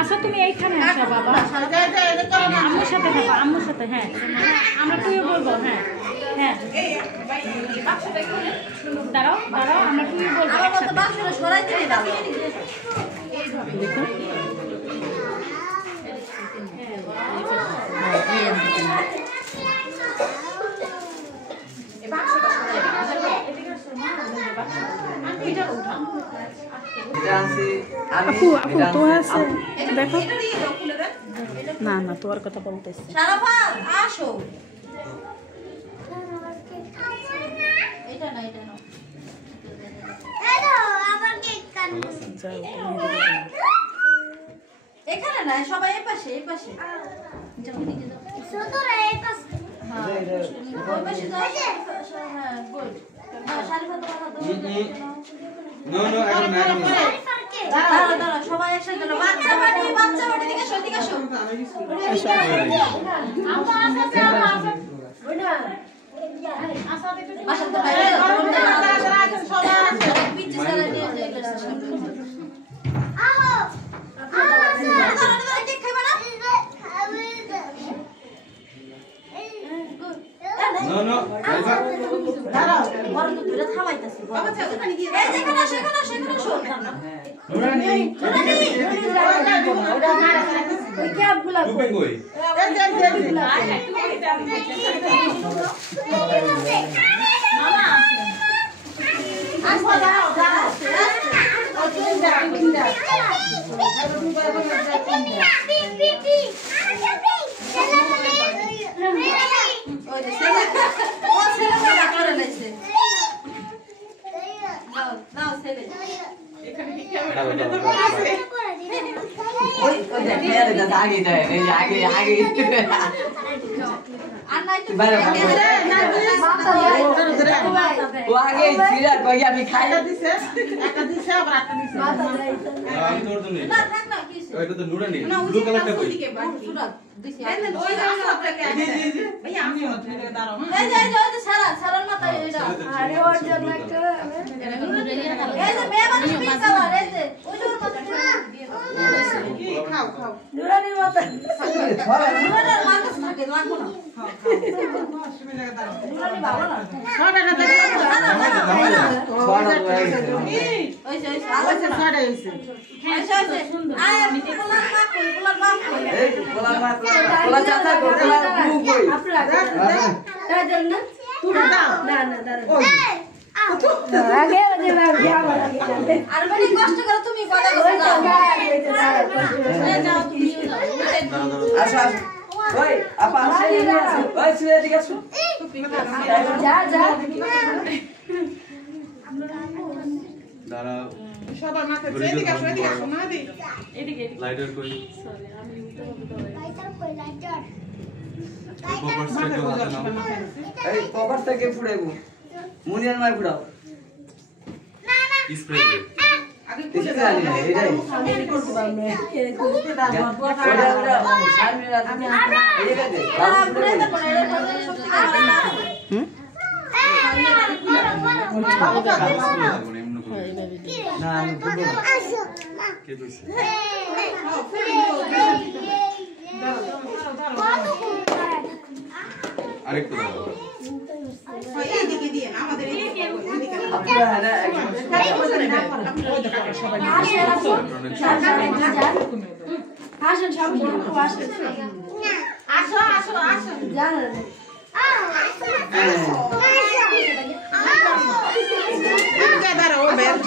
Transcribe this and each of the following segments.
আচ্ছা তুমি এইখানে আসো বাবা, আম্মুর সাথে থাকো, আম্মুর সাথে। হ্যাঁ আমরা তুইও বলবো। হ্যাঁ হ্যাঁ দাঁড়াও দাঁড়াও, আমরা তুইও বলবো। আপু আপু তো আছে, দেখো না না তোমার কথা বলতেছি। আসো, এটা না এটা না, এখানে না, সবাই এই পাশে এই পাশে। সবাই একসাথে বাচ্চা বাড়ি দিকে দিকে আসো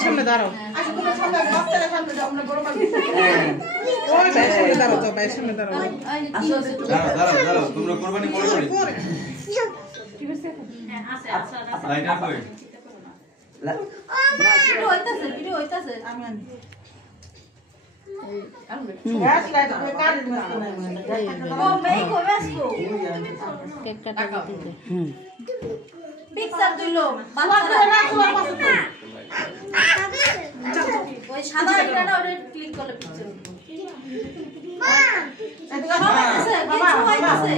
সামনে দাঁড়াও ওই ভাইয়ের সামনে দাঁড়াও তো ভাইয়ের সামনে দাঁড়াও দাঁড়াও তোমরা কোরবানি পরে করি লাইটার কই ভিডিও হইতাছে আমি আনি ও মেই কবে আসবো কেক কাটা দিতে পিকচার দিলো বাচ্চারা ওই সাদা এটা না ওটা ক্লিক করলে পিকচার উঠবে সবাই আছে কিছু হইতাছে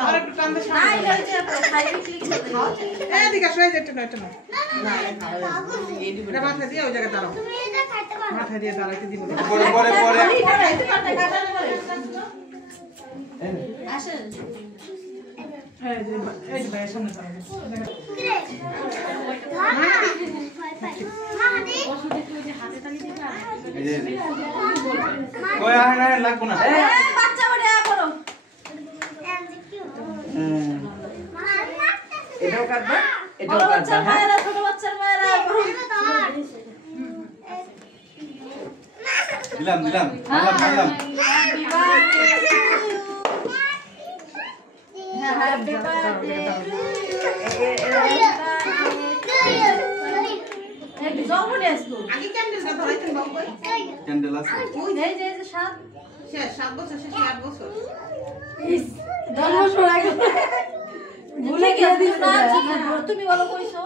আর একটু টান দে নাই ওই যে সাইডে ক্লিক করতে এদিকে আসো এটা না এটা মাথা দিয়ে ওই জায়গায় দাঁড়াও মাথা দিয়ে দাঁড়াইতে দিব পরে আসেন এই যে ভাইয়ের সামনে দাঁড়াও কই আর লাগবো না বাচ্চা বড় করো এটাও কাটবা বড় বাচ্চার মায়েরা ছোট বাচ্চার মায়েরা দিলাম হ্যাপি বার্থডে এই জমনে আসতো আগে ক্যান্ডেল না ধরাইতেন বাবু কই ক্যান্ডেল আছে এই যে সাত শেষ 7 বছর শেষ 8 বছর জন্ম শোনা গেল ভুলে গেছি না তুমি বলো কইছো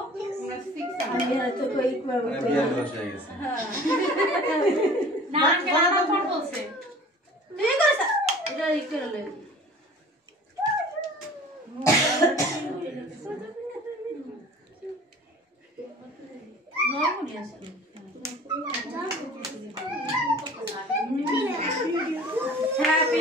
আমি তো কই করব বিয়ার বয়স হয়ে গেছে না কেন ফোন বলছে ঠিক আছে এটা একটু লই নরমালি আসছে হ্যাপি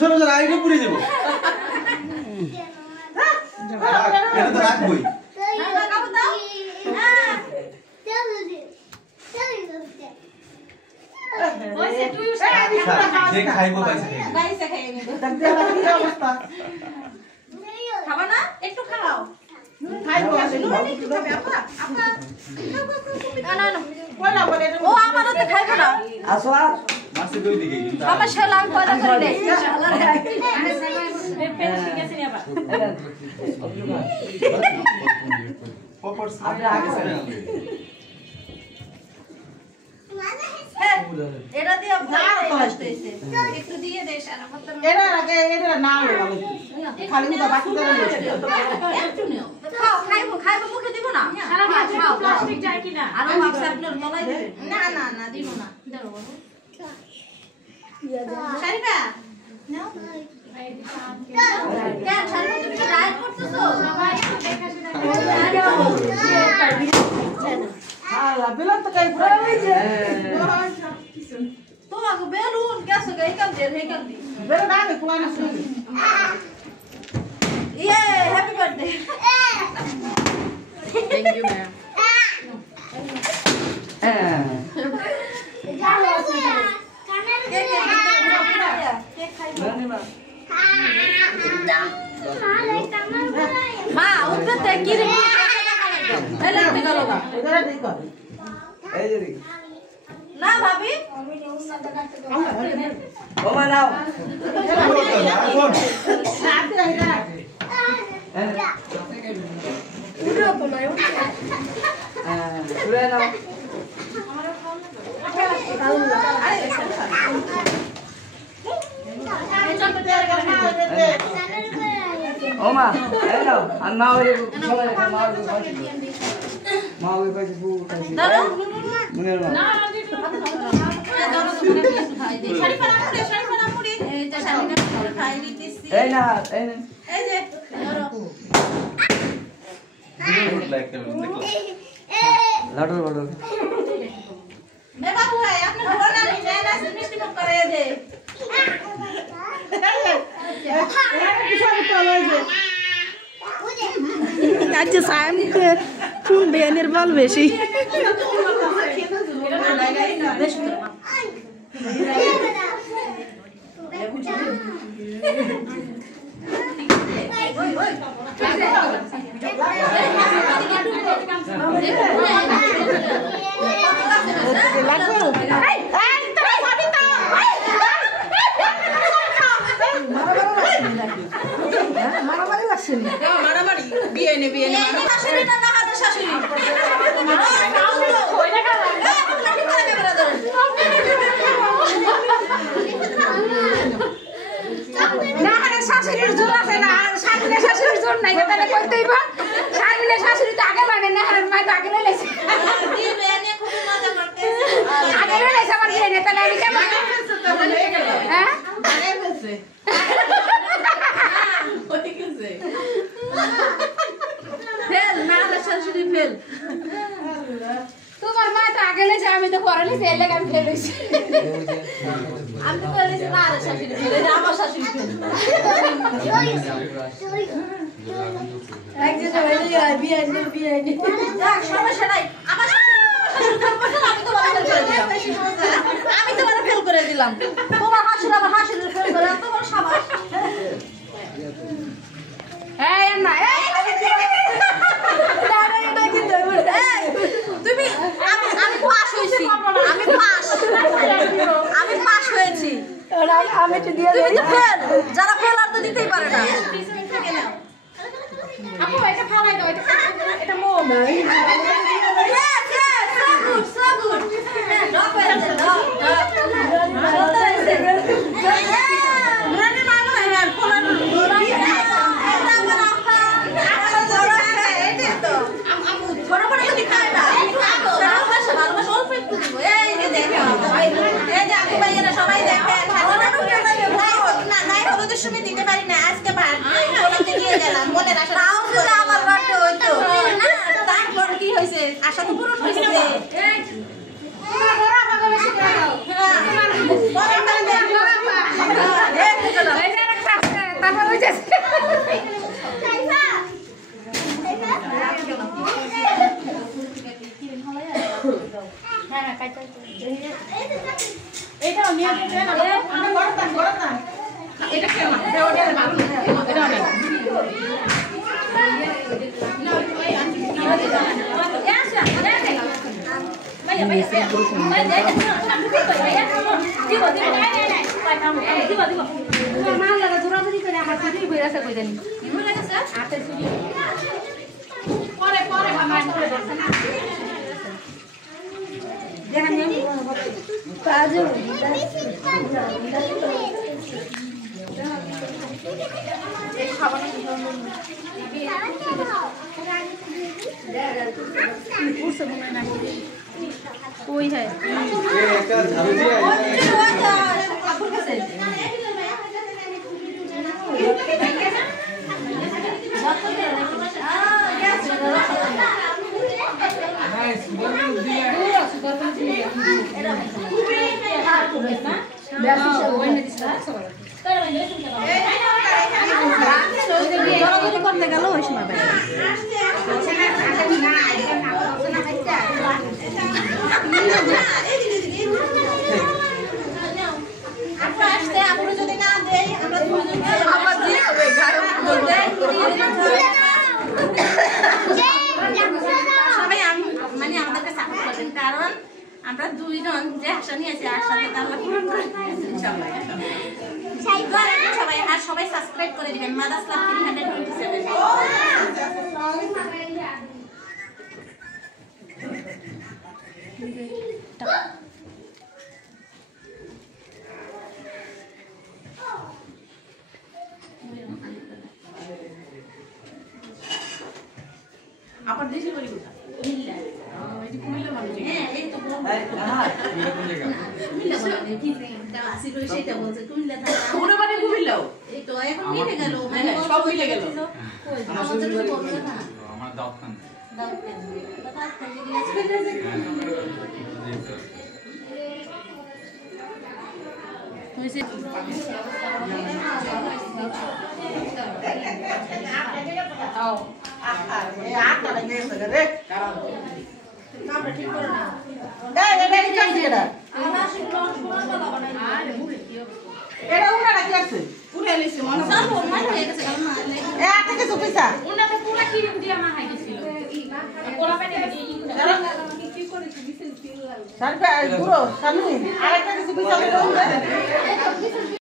সরো আইডি পুড়ে যাবো এটা তো রাখবই যে খাইবো গাইসে খাইয়ে নিব কি অবস্থা খাবা না একটু খাও খাইবো আসলে একটু খাবে আপা না কই না বলে ও আমারও তো খাইবো না আসো আর মাসে দুই দিকে কিন্তু আমার শেলা আমি পয়দা করে দেই পেন ঠিক আছে আবার পপর আমরা আগে স্যার এটা দিয়ে ভালো কষ্ট হইছে একটু দিয়ে দে সারা ভাত এরা আগে এরা না হলো ভালো খালি তো বাকি তো একটু নিও খাইবো মুখে দিব না সারা ভাত খাও প্লাস্টিক যায় কিনা আর মাছ আপনার তলায় দিবেন না দিব না ধরো বাবু শারিফা নাও কেন শারিফা তুমি ডায়েট করতেছো আল্লাহ বিলাম তো কাই পুরা তোমাকে বেলুন গেছো গাইকাল দে হেকাল দি বেরে না আমি কোনা শুনি ইয়ে happy birthday thank you ma'am হ্যাঁ মা উঠতে তে কি রে এলা তে গেল না এরা দেখো এই যে না ভাবি ও মা নাও এখন আতে এরা ভিডিও তো নাই হ্যাঁ ঘুরে নাও ও মা এই নাও আর মা ওই সবাই মা ওই পাশে ফুল খাইছে দাঁড়াও মনে না না শারিফা না মুড়ি এই যে শারিফা খাই দিতেছি এই না এই না এই যে ধরো লাইক করুন দেখো লাডু লাডু মে বাবু ভাই আপনি ঘোড়া নি না মিষ্টি মুখ করে দে আজ সায়ন ফুল বেনের বল বেশি বেশি করে মা মারামারি লাগছে না মারামারি বিয়ে নে শাশুড়ি না না হাতে শাশুড়ি না আরে শাশুড়ির জোর আছে না শাশুড়ি শাশুড়ির জোর নাই তাহলে কইতেই বা শাশুড়ি শাশুড়ি তো আগে মানে না আর মা তো আগে লইছে আগে লইছে আমার বিয়ে নে তাহলে আমি কেমন হ্যাঁ ফেল না হাতে শাশুড়ি ফেল তোমার মা তো আগে লইছে আমি তো পরে লইছি এর লাগি আমি ফেল হইছি আমি তো কইছি না হাতে শাশুড়ি ফেল এটা আমার শাশুড়ি ফেল একজন হইলে বিয়ে যাক সমস্যা নাই আমার আমি তো ফেল করে দিলাম তোমার হাসির আমার হাসির ফেল করে তোমার সাবাস এই না এই তুমি আমি পাস হইছি আমি পাস হয়েছি আমি তো দিয়ে তুমি তো ফেল যারা ফেল আর তো দিতেই পারে না আপু এটা ফালাই দাও এটা মোম সবাই দেখেন দিতে পারি না আজকে নিয়ে গেলাম মনের আশা আমার বাড়িতে হইতো তারপর কি হয়েছে আশা তো পূরণ হয়েছে এটাও নিয়ে যেতে না এটা কেন ওটা ভালো এটা অনেক कोई है করতে গেল ওই সময় যদি না দেই আমরা সবাই মানে আমাদেরকে সাপোর্ট করবেন কারণ আমরা দুইজন যে আশা নিয়েছি আশাকে আল্লাহ পূরণ করে সবাই আর সবাই সাবস্ক্রাইব করে দিবেন মাদাস লাভ 327 আবার দেশে বাড়ি কোথায় কুমিল্লা এই যে কুমিল্লা মানুষ হ্যাঁ এই তো কুমিল্লা আসিল সেটা বলছে কুমিল্লা থাকে ওরা বাড়ি কুমিল্লাও এই তো এখন মিলে গেল সব মিলে গেল আমার দাওখান আটটা লেগে গেছে রে এটা কি আছে এটা? এটা উনারা কি আছে? পুরে লিছি মনে হয়ে গেছে এ আটা কিছু পয়সা। ওনাদের পুরা কিরিম দিয়া মা খাই গেছিল কোলা পানি সারবে পুরো সামনে আরেকটা কিছু পয়সা